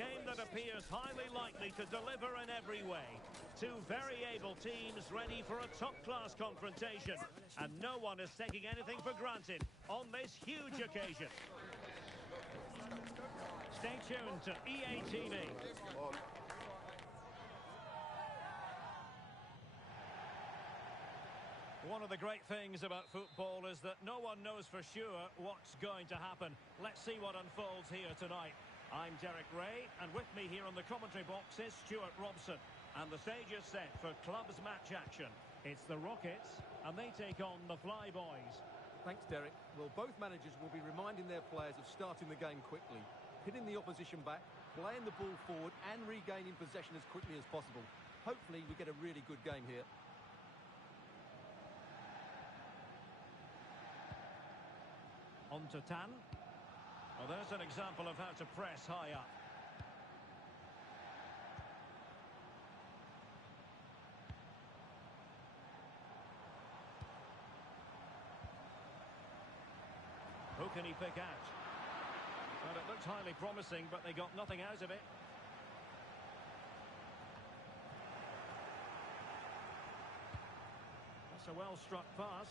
game that appears highly likely to deliver in every way. Two very able teams ready for a top-class confrontation. And no one is taking anything for granted on this huge occasion. Stay tuned to EA TV. One of the great things about football is that no one knows for sure what's going to happen. Let's see what unfolds here tonight. I'm Derek Ray, and with me here on the commentary box is Stuart Robson. And the stage is set for clubs match action. It's the Rockets, and they take on the Flyboys. Thanks, Derek. Well, both managers will be reminding their players of starting the game quickly, hitting the opposition back, playing the ball forward, and regaining possession as quickly as possible. Hopefully, we get a really good game here. On to Tan. Well, there's an example of how to press high up. Who can he pick out? Well, it looked highly promising, but they got nothing out of it. That's a well-struck pass.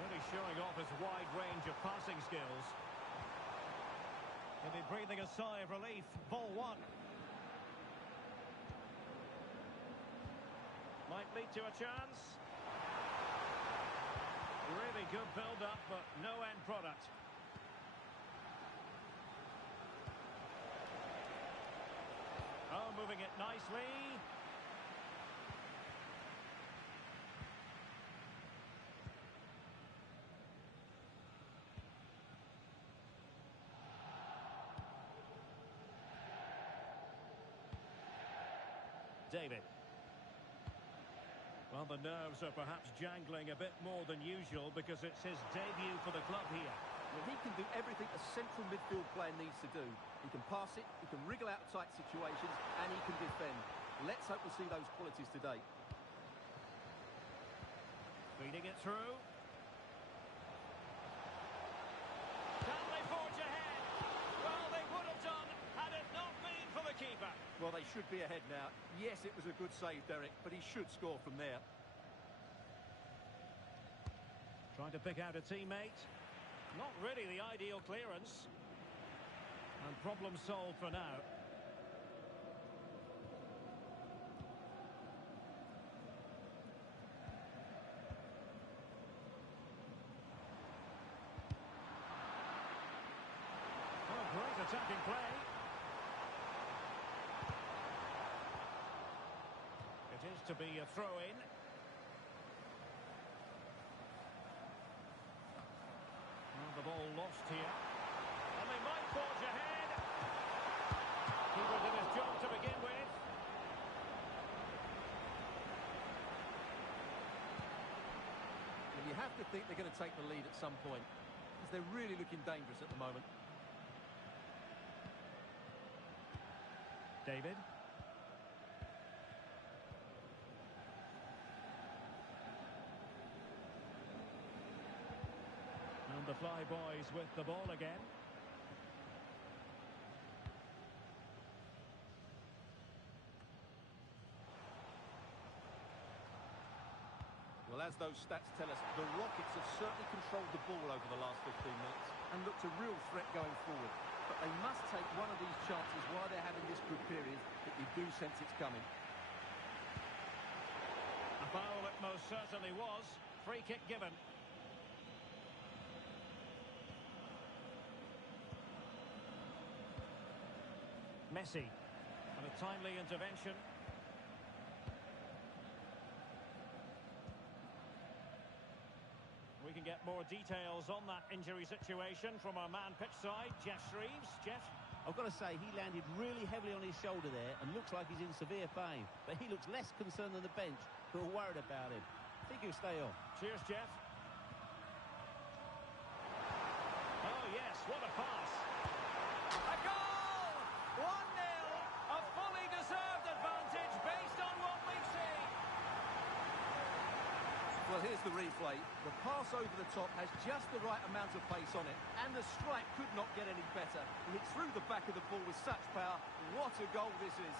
Really showing off his wide range of passing skills. He'll be breathing a sigh of relief. Ball one. Might lead to a chance. Really good build-up, but no end product. Oh, moving it nicely. David. Well, the nerves are perhaps jangling a bit more than usual because it's his debut for the club here. Well, he can do everything a central midfield player needs to do. He can pass it, he can wriggle out of tight situations, and he can defend. Let's hope we see those qualities today. Feeding it through. Can they forge ahead? Well, they would have done had it not been for the keeper. Well, they should be ahead now. Yes, it was a good save, Derek, but he should score from there. Trying to pick out a teammate. Not really the ideal clearance. And problem solved for now. Oh, great attacking play. It is to be a throw-in. Well, the ball lost here. And they might forge ahead. Keeper did his job to begin with. Well, you have to think they're going to take the lead at some point, because they're really looking dangerous at the moment. David. And the Flyboys with the ball again. Well, as those stats tell us, the Rockets have certainly controlled the ball over the last 15 minutes and looked a real threat going forward. But they must take one of these chances while they're having this good period that you do sense it's coming. A foul it most certainly was. Free kick given. Messi. And a timely intervention. We can get more details on that injury situation from our man pitch side, Jeff Shreves. Jeff? I've got to say, he landed really heavily on his shoulder there and looks like he's in severe pain. But he looks less concerned than the bench, who are worried about him. I think he'll stay on. Cheers, Jeff. Oh, yes, what a pass. A goal! 1-0. A fully deserved advantage based on what we've seen. Well, Well, here's the replay. The pass over the top has just the right amount of pace on it, and the strike could not get any better. He hit through the back of the ball with such power. What a goal this is.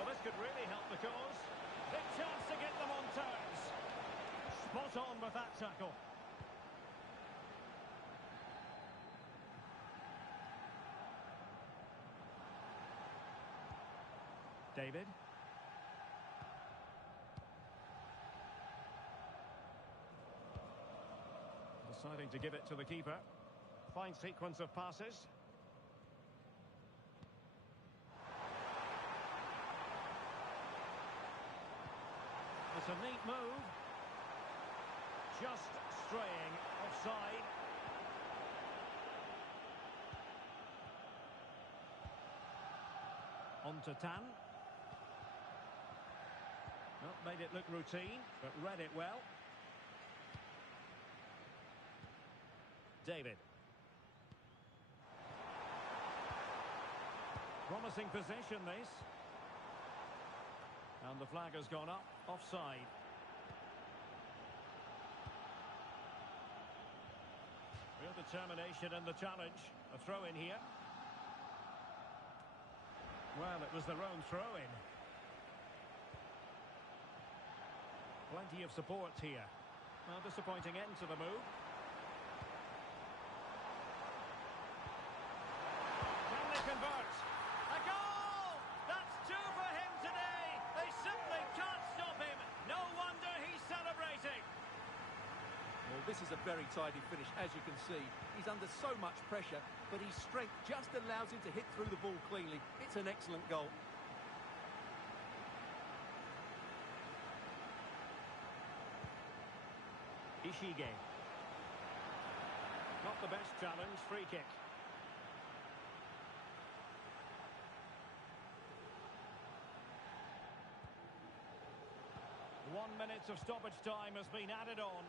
Well, this could really help the cause. Big chance to get them on toes. Spot on with that tackle. David. Deciding to give it to the keeper. Fine sequence of passes. It's a neat move. Just straying offside. On to Tan. Well, made it look routine, but read it well. David. Promising position, this. And the flag has gone up, offside. Real determination in the challenge. A throw in here. Well, it was their own throw-in. Plenty of support here. Well, disappointing end to the move. Can they convert? A goal! That's two for him today! They simply can't stop him! No wonder he's celebrating! Well, this is a very tidy finish, as you can see. He's under so much pressure, but his strength just allows him to hit through the ball cleanly. It's an excellent goal. EGA. Not the best challenge, free kick. One minute of stoppage time has been added on.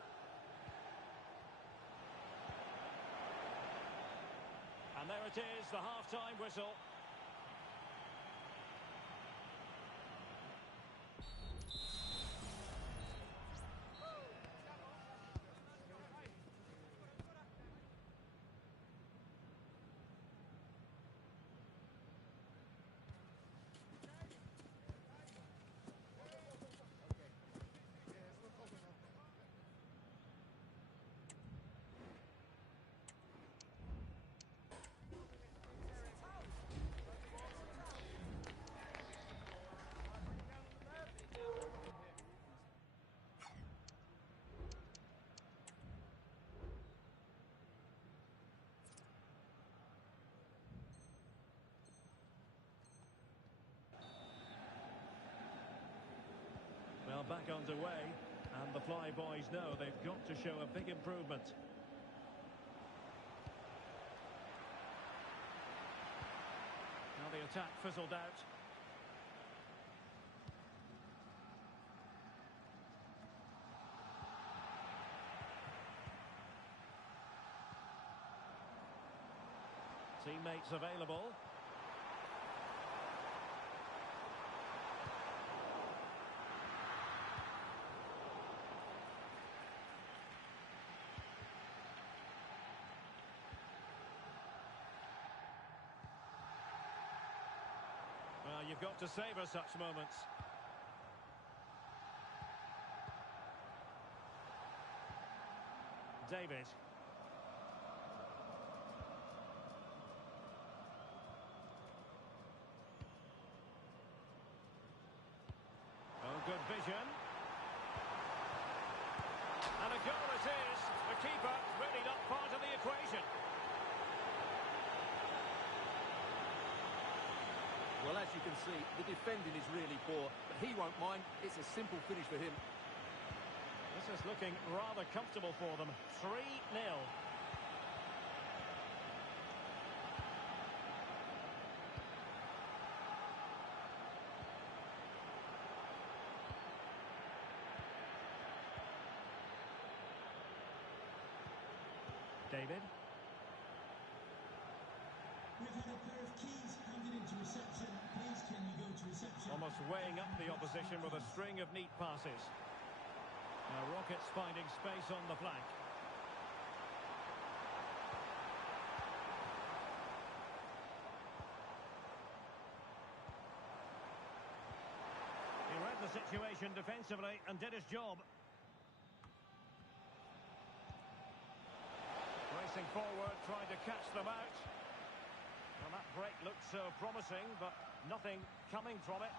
And there it is, the half-time whistle. Well, back underway, and the Fly Boys know they've got to show a big improvement. Now the attack fizzled out. Teammates available. Well, you've got to savour such moments. David. Oh, good vision. And a goal it is. The keeper really not part of the equation. Well, as you can see, the defending is really poor, but he won't mind. It's a simple finish for him. This is looking rather comfortable for them. 3-0. David. We've had a pair of keys handed into reception. Please, can you go to reception? Almost weighing up the opposition with a string of neat passes. Now Rockets finding space on the flank. He read the situation defensively and did his job. Racing forward, trying to catch them out. Well, that break looked so promising, but nothing coming from it.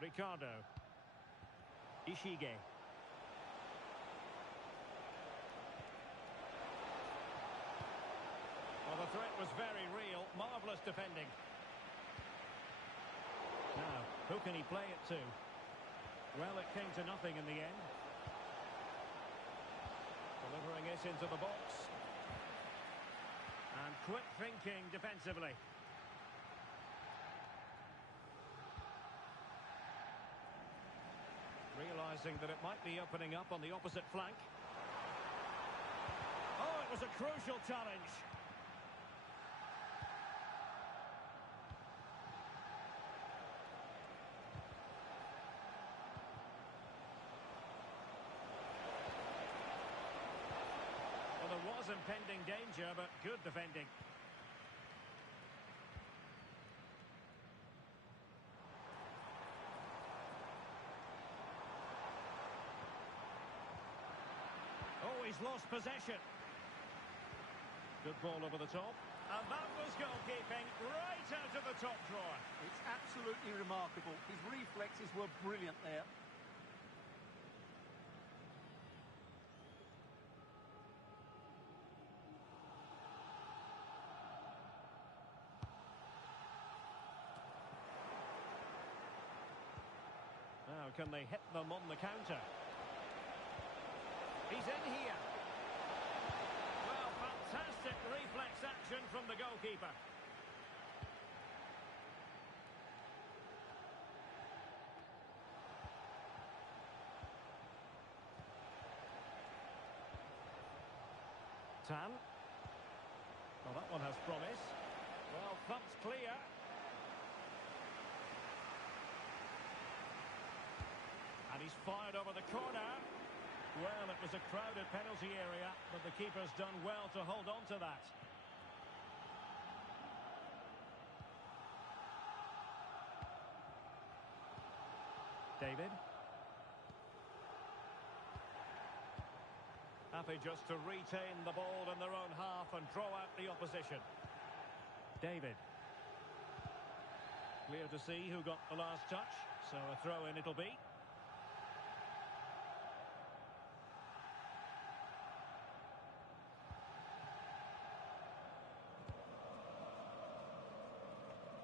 Ricardo. EGA. Well, the threat was very real. Marvellous defending. Now, who can he play it to? Well, it came to nothing in the end. Delivering it into the box. And quick thinking defensively. Realising that it might be opening up on the opposite flank. Oh, it was a crucial challenge. Well, there was impending danger, but good defending. Oh, he's lost possession. Good ball over the top. And that was goalkeeping right out of the top drawer. It's absolutely remarkable. His reflexes were brilliant there. Now, can they hit them on the counter? He's in here. Well, fantastic reflex action from the goalkeeper. Tan. Well, that one has promise. Well, thumped clear. And he's fired over the corner. Well, it was a crowded penalty area, but the keeper's done well to hold on to that. David. Happy just to retain the ball in their own half and draw out the opposition. David. Clear to see who got the last touch, so a throw-in it'll be.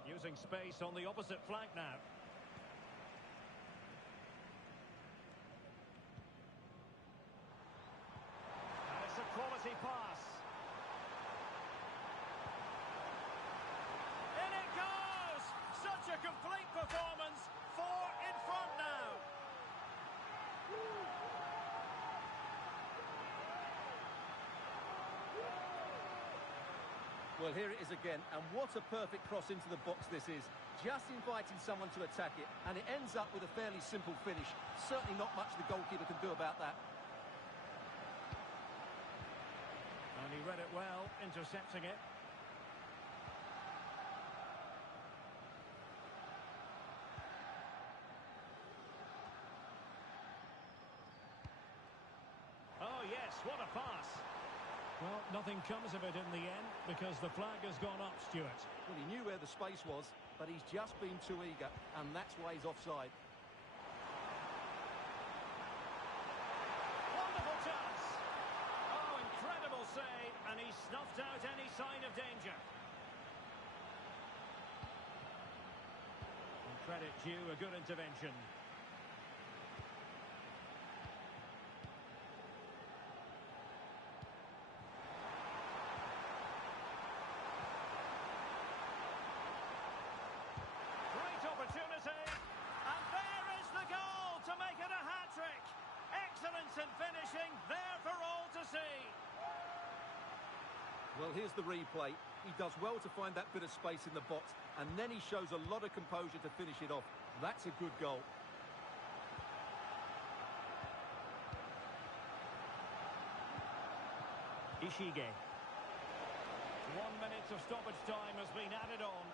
Using space on the opposite flank now. And it's a quality pass. In it goes! Such a complete performance. 4 in front now. Well, here it is again, and what a perfect cross into the box this is. Just inviting someone to attack it, and it ends up with a fairly simple finish. Certainly not much the goalkeeper can do about that. And he read it well, intercepting it. Oh, yes, what a pass. Well, nothing comes of it in the end because the flag has gone up, Stuart. Well, he knew where the space was, but he's just been too eager, and that's why he's offside. Wonderful chance. Oh, incredible save, and he snuffed out any sign of danger. And credit due, a good intervention. Opportunity, and there Well, here's the replay. He does well to find that bit of space in the box, and then he shows a lot of composure to finish it off. That's a good goal. EGA. 1 minute of stoppage time has been added on.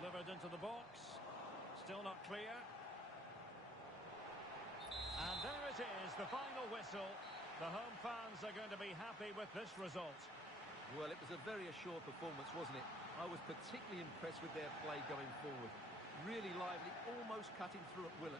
Delivered into the box. Still not clear. And there it is, the final whistle. The home fans are going to be happy with this result. Well, it was a very assured performance, wasn't it? I was particularly impressed with their play going forward. Really lively, almost cutting through at will.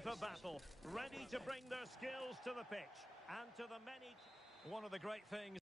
ready for battle, ready to bring their skills to the pitch. And to the many... One of the great things...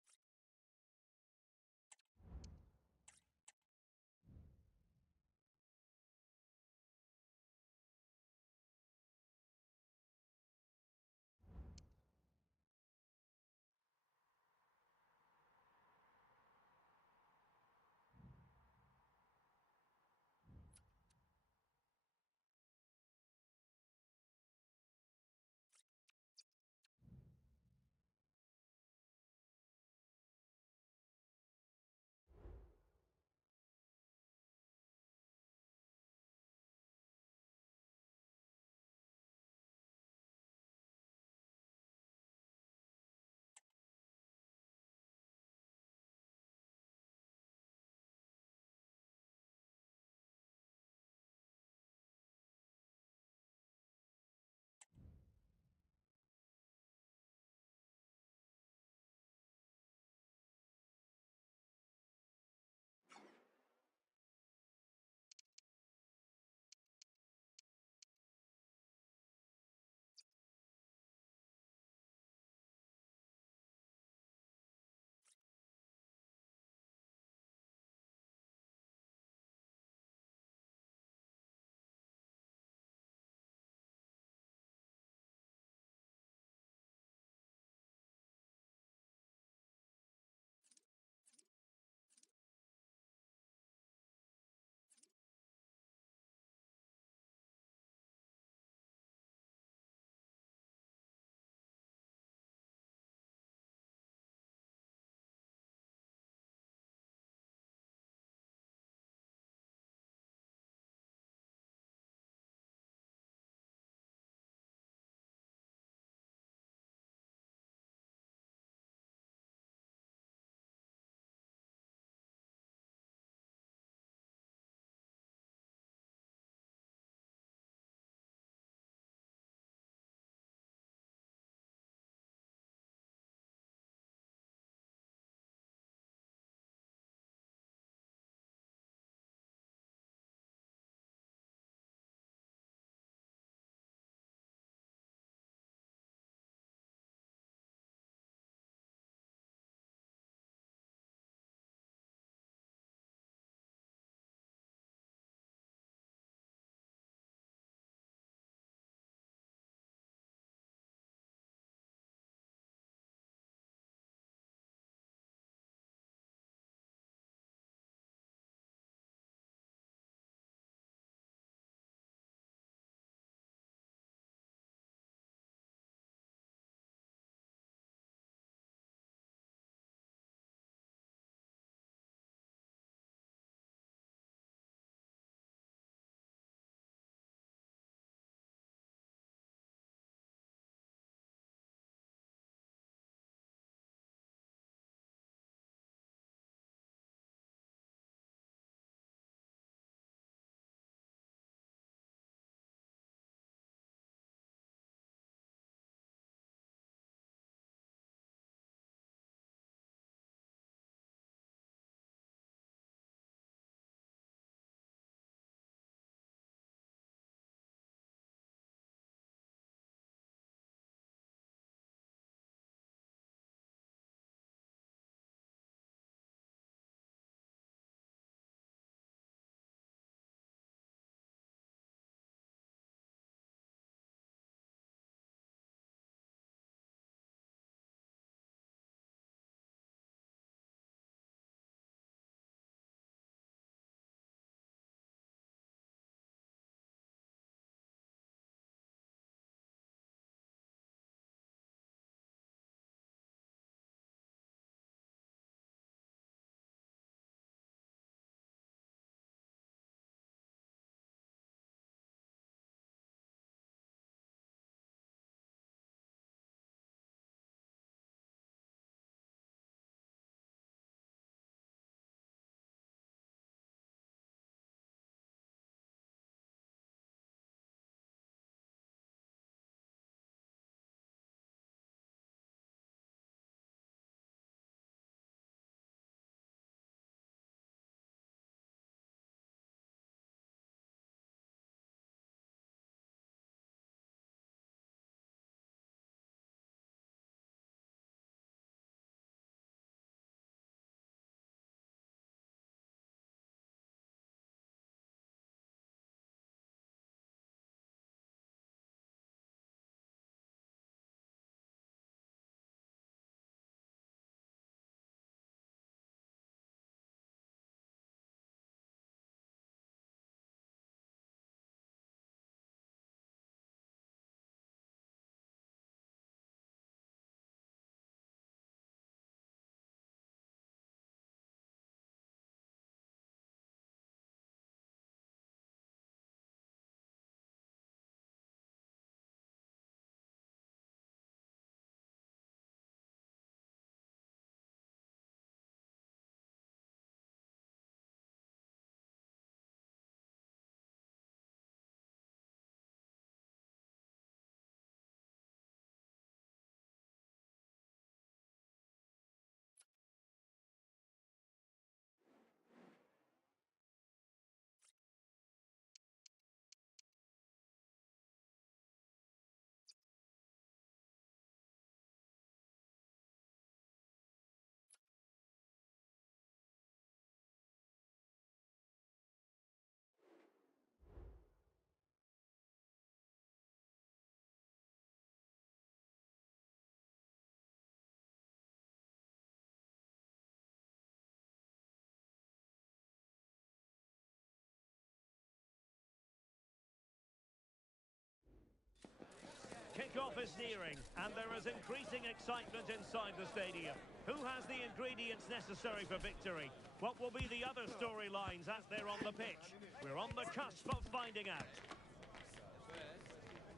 Kickoff is nearing, and there is increasing excitement inside the stadium. Who has the ingredients necessary for victory? What will be the other storylines as they're on the pitch? We're on the cusp of finding out.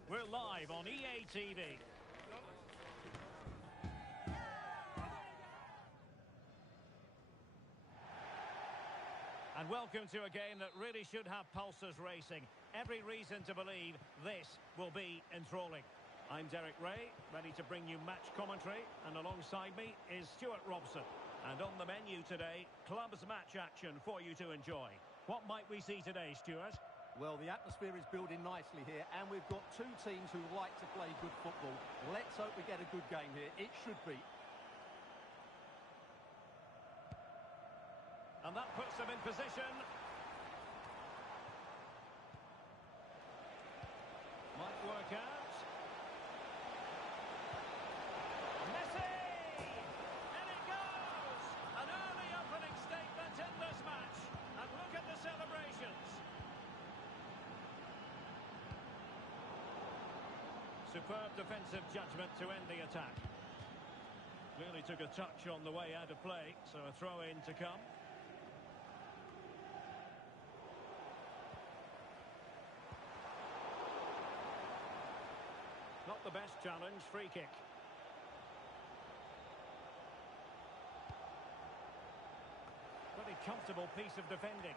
We're live on EA TV. And welcome to a game that really should have pulses racing. Every reason to believe this will be enthralling. I'm Derek Ray, ready to bring you match commentary, and alongside me is Stuart Robson. And on the menu today, clubs match action for you to enjoy. What might we see today, Stuart? Well, the atmosphere is building nicely here, and we've got two teams who like to play good football. Let's hope we get a good game here. It should be. And that puts them in position. Might work out. Messi! And it goes! An early opening statement in this match. And look at the celebrations. Superb defensive judgment to end the attack. Clearly took a touch on the way out of play, so a throw-in to come. Not the best challenge, free kick. Pretty comfortable piece of defending.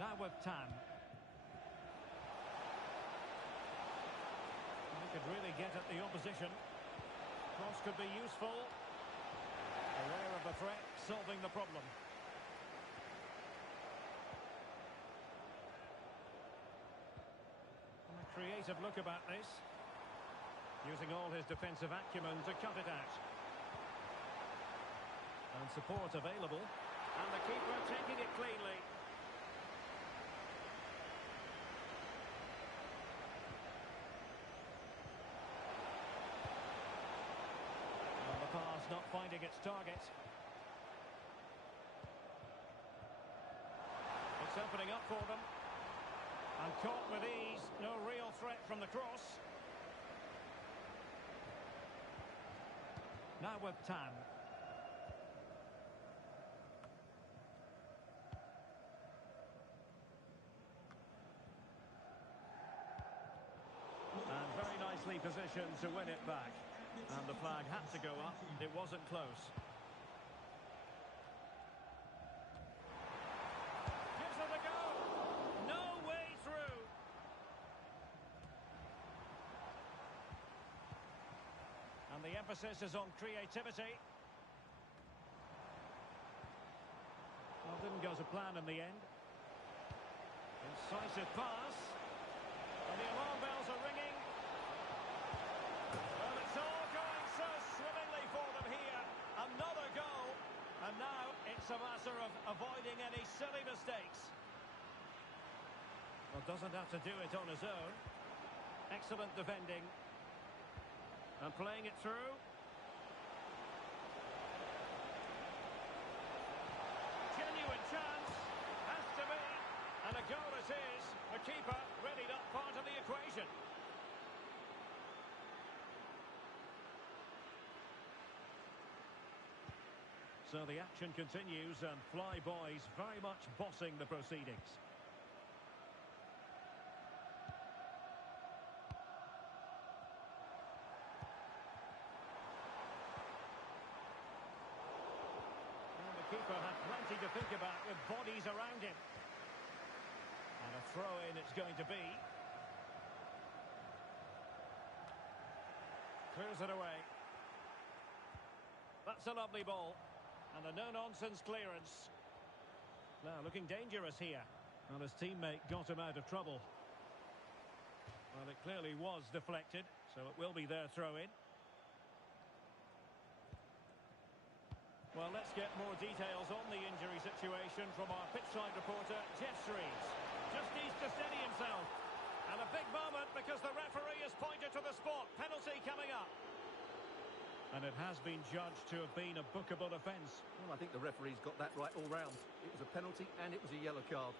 Now with Tan. He could really get at the opposition. Cross could be useful. Aware of the threat, solving the problem. Creative look about this. Using all his defensive acumen to cut it out. And support available. And the keeper taking it cleanly. And the pass not finding its target. It's opening up for them. And caught with ease, no real threat from the cross. Now with Tan. And very nicely positioned to win it back. And the flag had to go up, it wasn't close. The emphasis is on creativity. Well, didn't go to plan in the end. Incisive pass. And the alarm bells are ringing. Well, it's all going so swimmingly for them here. Another goal. And now it's a matter of avoiding any silly mistakes. Well, doesn't have to do it on his own. Excellent defending. And playing it through. Genuine chance. Has to be. And a goal it is. The keeper readied up part of the equation. So the action continues and Flyboys very much bossing the proceedings. Keeper had plenty to think about with bodies around him. And a throw-in it's going to be. Clears it away. That's a lovely ball. And a no-nonsense clearance. Now looking dangerous here. Well, his teammate got him out of trouble. Well, it clearly was deflected, so it will be their throw-in. Well, let's get more details on the injury situation from our pitchside reporter, Jeff Shreves. Just needs to steady himself. And a big moment because the referee has pointed to the spot. Penalty coming up. And it has been judged to have been a bookable offence. Well, I think the referee's got that right all round. It was a penalty and it was a yellow card.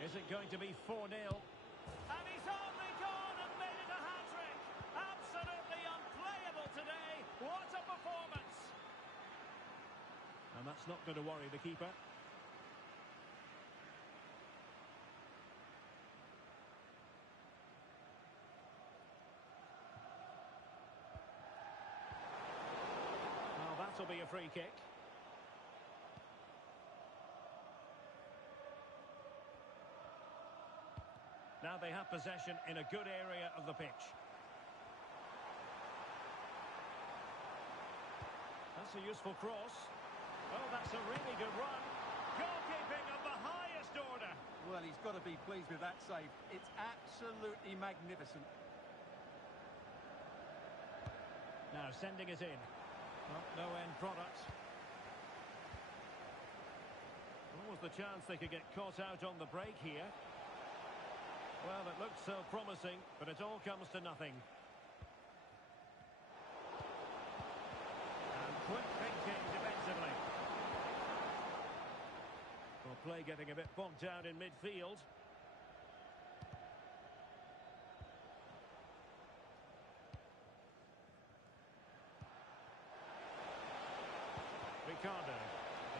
Is it going to be 4-0? And he's only gone and made it a hat-trick. Absolutely unplayable today. What a performance. And that's not going to worry the keeper. Well, that'll be a free kick. Now they have possession in a good area of the pitch. That's a useful cross. Oh, that's a really good run. Goalkeeping of the highest order. Well, he's got to be pleased with that save. It's absolutely magnificent. Now sending it in. Well, no end product. What was the chance they could get caught out on the break here? Well, it looked so promising, but it all comes to nothing. And quick thinking defensively. Well, play getting a bit bogged down in midfield. Ricardo.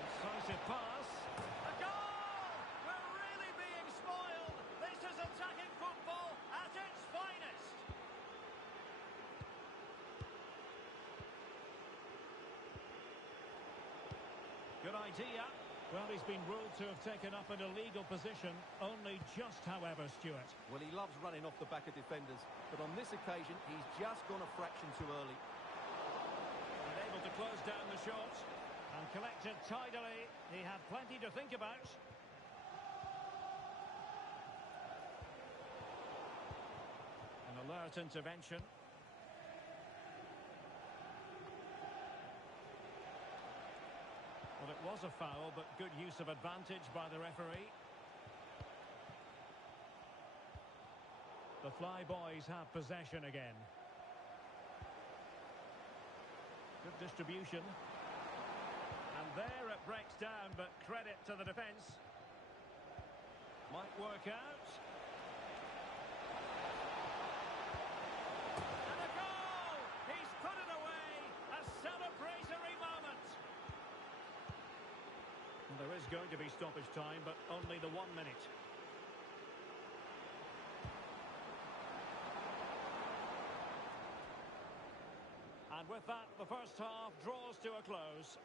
Incisive pass. A goal! We're really being spoiled. This is attacking football at its finest. Good idea. Well, he's been ruled to have taken up an illegal position. Only just, however, Stuart. Well, he loves running off the back of defenders, but on this occasion, he's just gone a fraction too early. And able to close down the shot. And collected tidily. He had plenty to think about. An alert intervention. Well, it was a foul, but good use of advantage by the referee. The Fly Boys have possession again. Good distribution. And there it breaks down, but credit to the defence. Might work out. And a goal! He's put it away! A celebratory moment! Well, there is going to be stoppage time, but only the 1 minute. And with that, the first half draws to a close.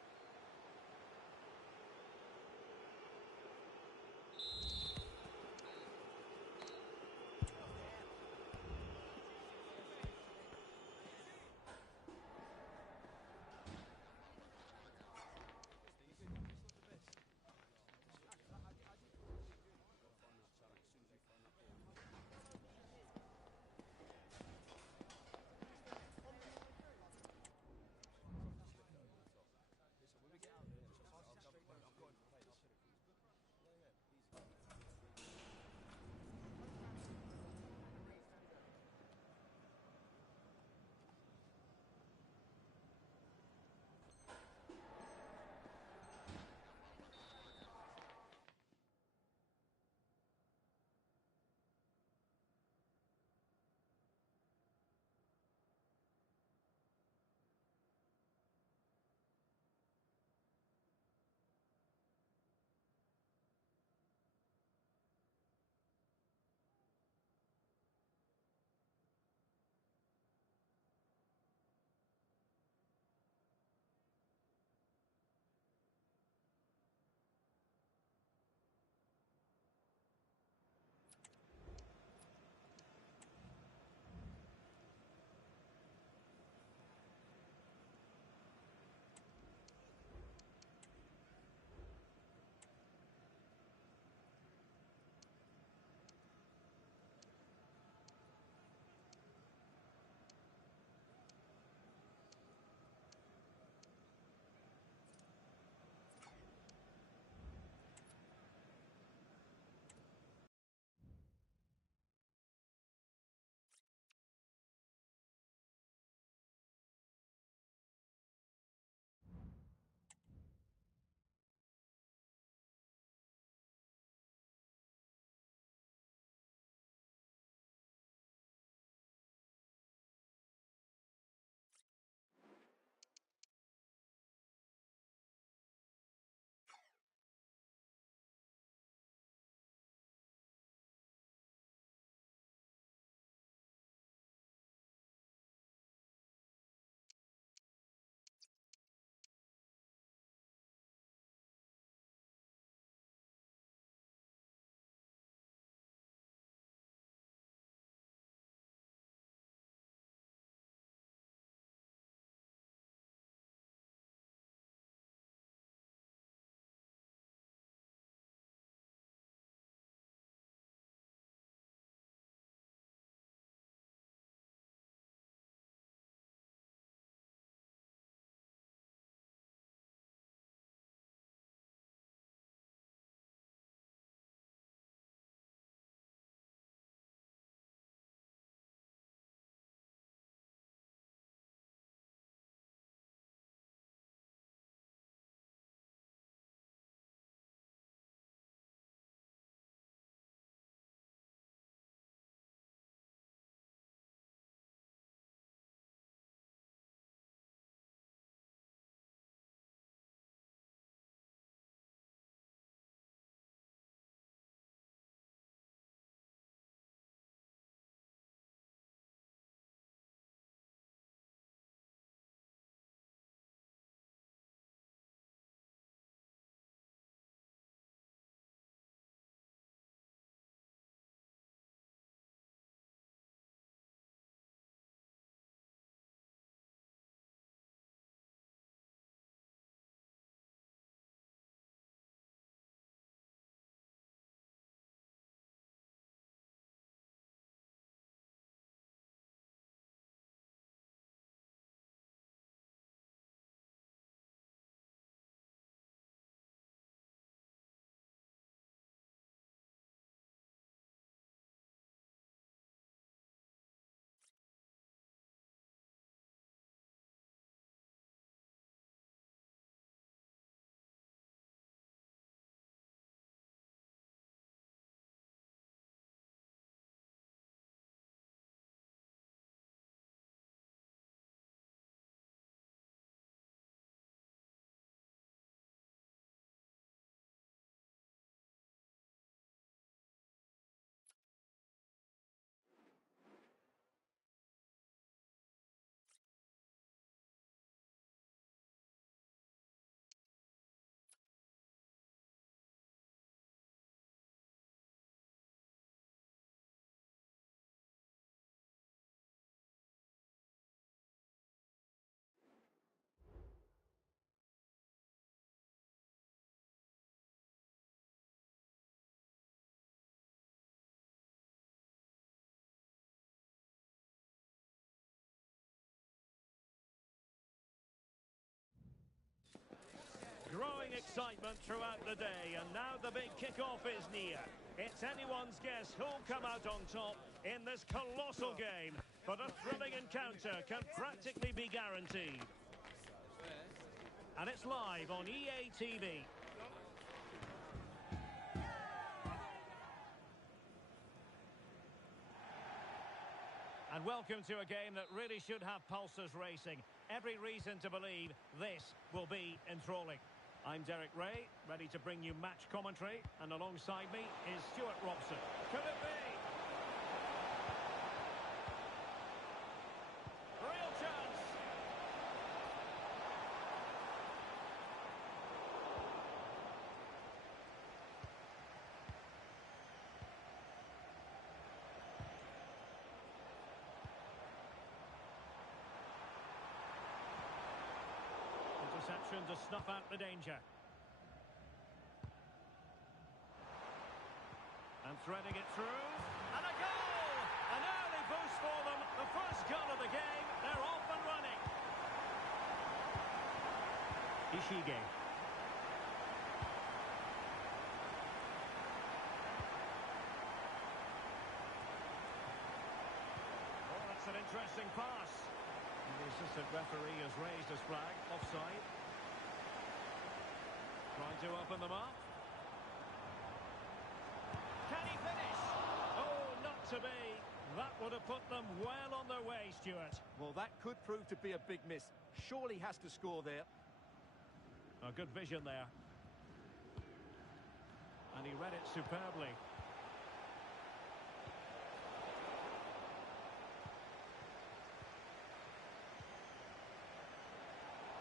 excitement throughout the day, and now the big kick-off is near. It's anyone's guess who'll come out on top in this colossal game, but a thrilling encounter can practically be guaranteed. And it's live on EA TV. And welcome to a game that really should have pulses racing. Every reason to believe this will be enthralling. I'm Derek Ray, ready to bring you match commentary, and alongside me is Stuart Robson. Could it be? Real chance. Interception to snuff out the danger. And threading it through. And a goal! An early boost for them. The first goal of the game. They're off and running. EGA. Oh, that's an interesting pass. And the assistant referee has raised his flag. Offside. Trying to open them up. Can he finish? Oh, not to be. That would have put them well on their way, Stuart. Well, that could prove to be a big miss. Surely has to score there. A good vision there. And he read it superbly.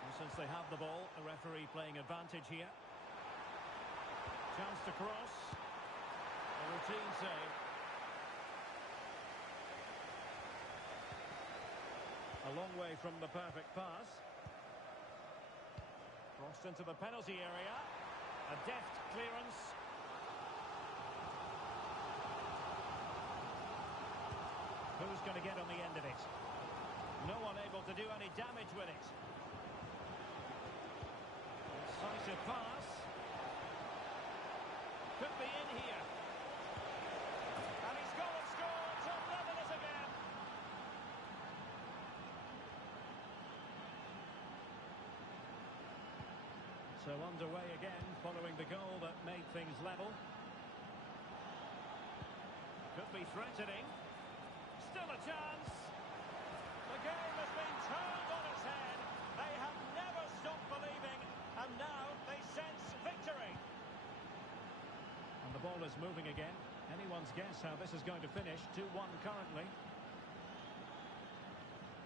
And since they have the ball, the referee playing advantage here. Chance to cross. A routine save. A long way from the perfect pass. Crossed into the penalty area. A deft clearance. Who's going to get on the end of it? No one able to do any damage with it. Decisive pass. Could be in here. And he's gone and scored to level it again. So underway again following the goal that made things level. Could be threatening. Still a chance. The game has been turned on its head. They have never stopped believing, and now they sense victory. And the ball is moving again. Anyone's guess how this is going to finish. 2-1 currently.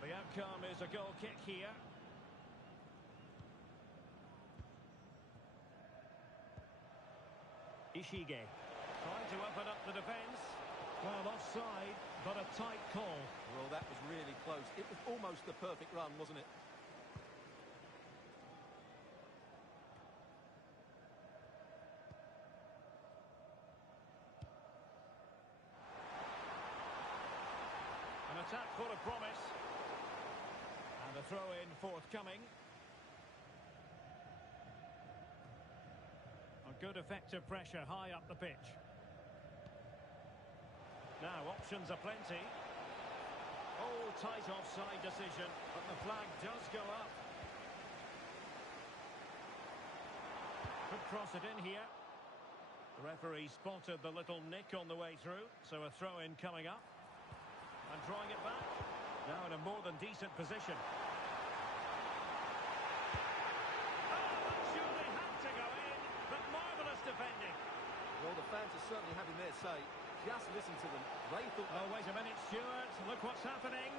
The outcome is a goal kick here. EGA trying to open up the defence. Well, offside, but a tight call. Well, that was really close. It was almost the perfect run, wasn't it? An attack full of promise. And a throw-in forthcoming. A good effective pressure high up the pitch. Now, options are plenty. Oh, tight offside decision, but the flag does go up. Could cross it in here. The referee spotted the little nick on the way through, so a throw-in coming up. And drawing it back. Now in a more than decent position. Oh, that surely had to go in, but marvellous defending. Well, the fans are certainly having their say. Just listen to them. They thought... Oh, wait a minute, Stuart. Look what's happening.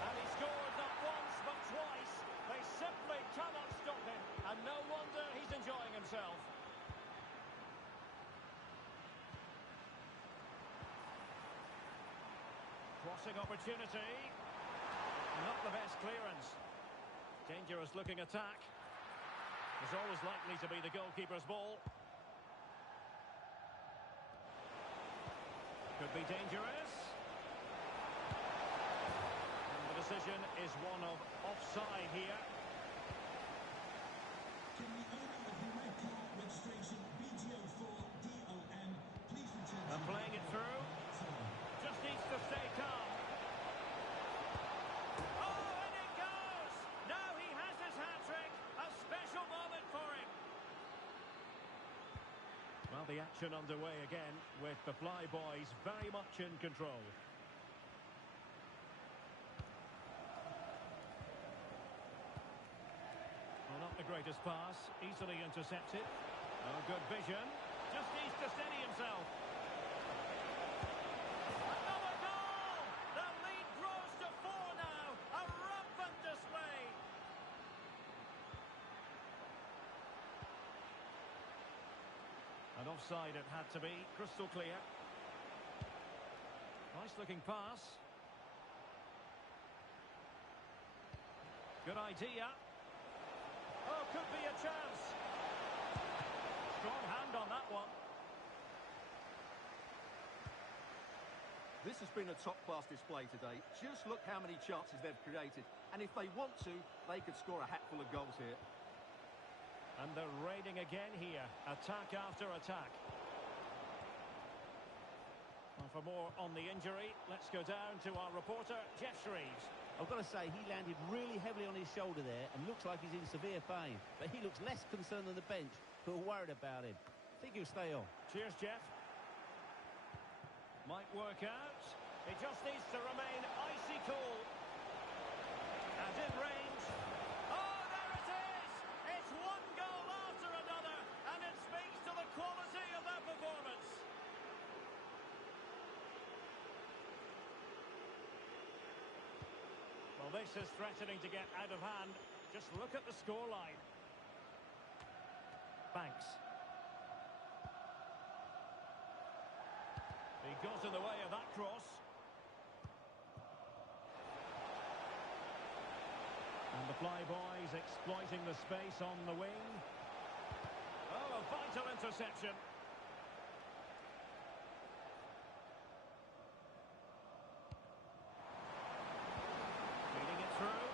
And he scored not once, but twice. They simply cannot stop him. And no wonder he's enjoying himself. Crossing opportunity. Not the best clearance. Dangerous looking attack. It's always likely to be the goalkeeper's ball. Could be dangerous. And the decision is one of offside here. Can we Well, the action underway again with the Flyboys very much in control. Well, not the greatest pass, easily intercepted. Oh, good vision. Just needs to steady himself. Another goal! The lead grows to 4 now. A rampant display. And offside it had to be, crystal clear. Nice looking pass. Good idea. Oh, could be a chance. Strong hand on that one. This has been a top-class display today. Just look how many chances they've created. And if they want to, they could score a hatful of goals here. And they're raiding again here. Attack after attack. Well, for more on the injury, let's go down to our reporter, Jeff Shreves. I've got to say, he landed really heavily on his shoulder there and looks like he's in severe pain. But he looks less concerned than the bench, who are worried about him. I think he'll stay on. Cheers, Jeff. Might work out. It just needs to remain icy cool. And in range. Oh, there it is! It's one goal after another, and it speaks to the quality of their performance. Well, this is threatening to get out of hand. Just look at the scoreline. Banks. He got in the way of that cross. And the Flyboys exploiting the space on the wing. Oh, a vital interception. Feeding it through.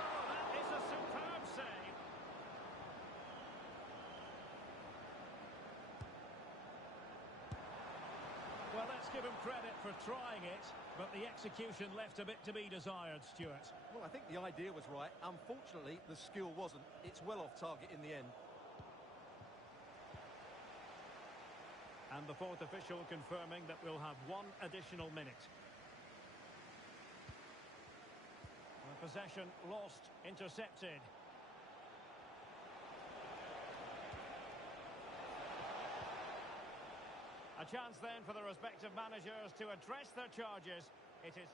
Oh, that is a superb save. Well, let's give him credit for trying it, but the execution left a bit to be desired, Stuart. Well, I think the idea was right. Unfortunately, the skill wasn't. It's well off target in the end. And the fourth official confirming that we'll have 1 additional minute. Possession lost, intercepted. A chance then for the respective managers to address their charges. It is...